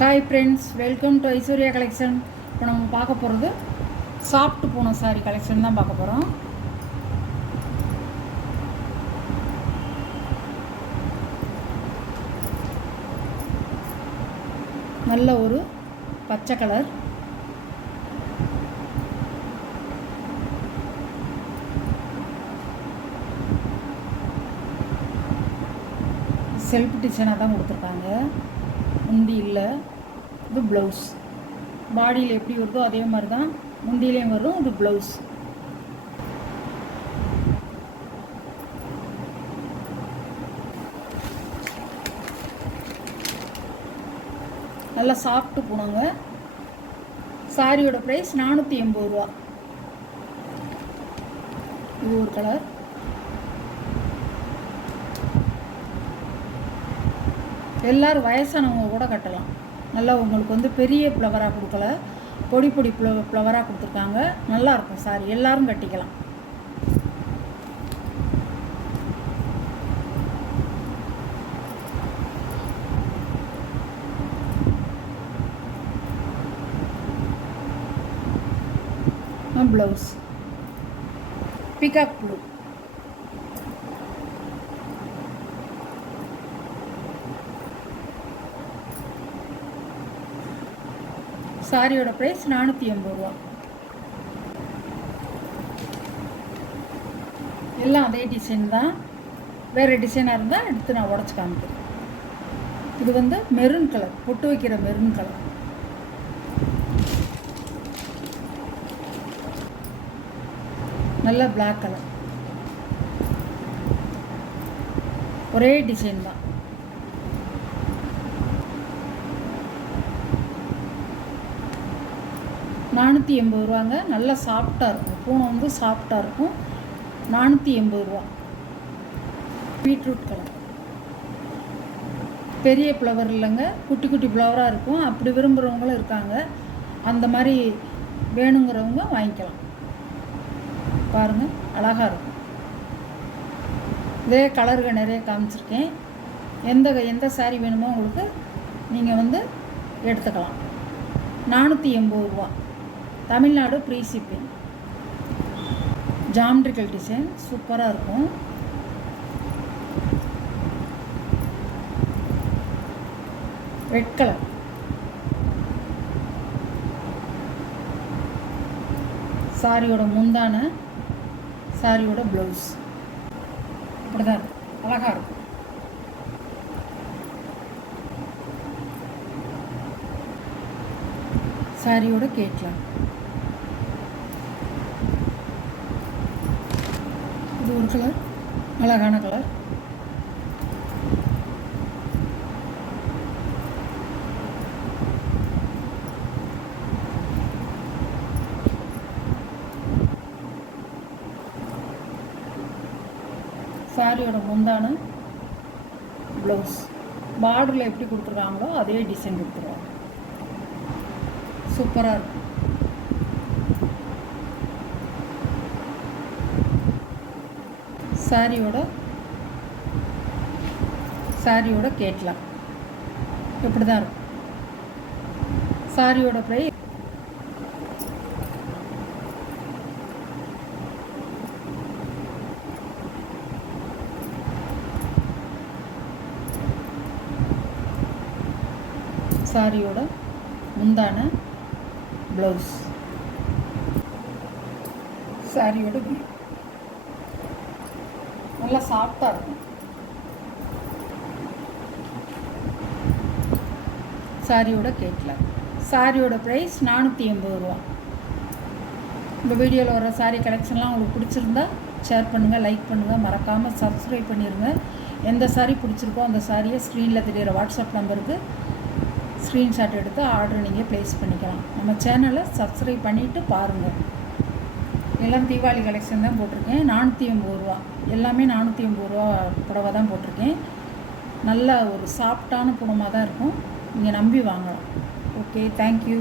Hi friends, welcome to Aishwarya collection. இப்போ நம்ம பார்க்க போகிறது சாஃப்ட் பூனம் சாரி கலெக்ஷன் தான் பார்க்க போகிறோம். நல்ல ஒரு பச்சை கலர், செல்ஃப் டிசைனாக தான் கொடுத்துருக்காங்க. முந்தி இல்லை, இது ப்ளவுஸ். பாடியில் எப்படி வருதோ அதே மாதிரி தான் முந்தியிலையும் வரும். இது ப்ளவுஸ். நல்லா சாஃப்ட்டு போனாங்க. சாரியோட ப்ரைஸ் 480 ரூபா. இது ஒரு கலர். எல்லோரும் வயசானவங்க கூட கட்டலாம். நல்லா உங்களுக்கு வந்து பெரிய ஃப்ளவராக கொடுக்கல, பொடி பொடி ஃப்ளவராக கொடுத்துருக்காங்க. நல்லாயிருக்கும் சாரி, எல்லோரும் கட்டிக்கலாம். Blouse peacock blue. சாரியோட ப்ரைஸ் 480 ரூபா. எல்லாம் அதே டிசைன் தான். வேறு டிசைனாக இருந்தால் எடுத்து நான் உடச்சி காமிக்கிறேன். இது வந்து மெரூன் கலர், பொட்டு வைக்கிற மெரூன் கலர். நல்ல பிளாக் கலர். ஒரே டிசைன் தான். $480 நல்லா சாஃப்டாக இருக்கும். பூனை வந்து சாஃப்டாக இருக்கும். 480 ரூபா. Beetroot colour. பெரிய ஃப்ளவர் இல்லைங்க, குட்டி குட்டி ஃப்ளவராக இருக்கும். அப்படி விரும்புகிறவங்களும் இருக்காங்க. அந்த மாதிரி வேணுங்கிறவங்க வாங்கிக்கலாம். பாருங்கள், அழகாக இருக்கும். இதே கலர்கள் நிறைய காமிச்சிருக்கேன். எந்த சாரீ வேணுமோ உங்களுக்கு நீங்கள் வந்து எடுத்துக்கலாம். 480 ரூபா. Tamil Nadu free shipping. Geometrical design சூப்பராக இருக்கும். Red colour. சாரியோட முந்தான, சாரியோட ப்ளவுஸ் இப்படிதான் இருக்கும். அழகாக இருக்கும். சாரியோட கேட்கலாம். இது ஒரு கலர், அழகான கலர். சாரியோட முந்தான, ப்ளவுஸ். பார்டரில் எப்படி கொடுத்துருக்காங்களோ அதே டிசைன் கொடுத்துருவாங்க. சூப்பராக இருக்கும். சாரியோட கேட்கலாம். இப்படி தான் இருக்கும். சாரியோட ப்ரைஸ் சாரியோட முந்தான, ப்ளவுஸ். சாரியோட நல்லா சாஃப்டாக இருக்கும். சாரியோட கேட்கலாம். சாரியோட ப்ரைஸ் 480 ரூபா. இந்த வீடியோவில் வர சாரீ கலெக்ஷன்லாம் உங்களுக்கு பிடிச்சிருந்தா ஷேர் பண்ணுங்கள், லைக் பண்ணுங்கள், மறக்காமல் சப்ஸ்கிரைப் பண்ணிடுங்க. எந்த சாரீ பிடிச்சிருக்கோ அந்த சாரியை ஸ்க்ரீனில் தெரிகிற வாட்ஸ்அப் நம்பருக்கு ஸ்க்ரீன்ஷாட் எடுத்து ஆர்டர் நீங்கள் ப்ளேஸ் பண்ணிக்கலாம். நம்ம சேனலை சப்ஸ்கிரைப் பண்ணிவிட்டு பாருங்கள். எல்லாம் தீபாவளி கலெக்ஷன் தான் போட்டிருக்கேன். 480 ரூபா. எல்லாமே 480 ரூபா புடவை தான் போட்டிருக்கேன். நல்ல ஒரு சாஃப்டான புடமாக தான் இருக்கும். நீங்கள் நம்பி வாங்கலாம். Okay, thank you.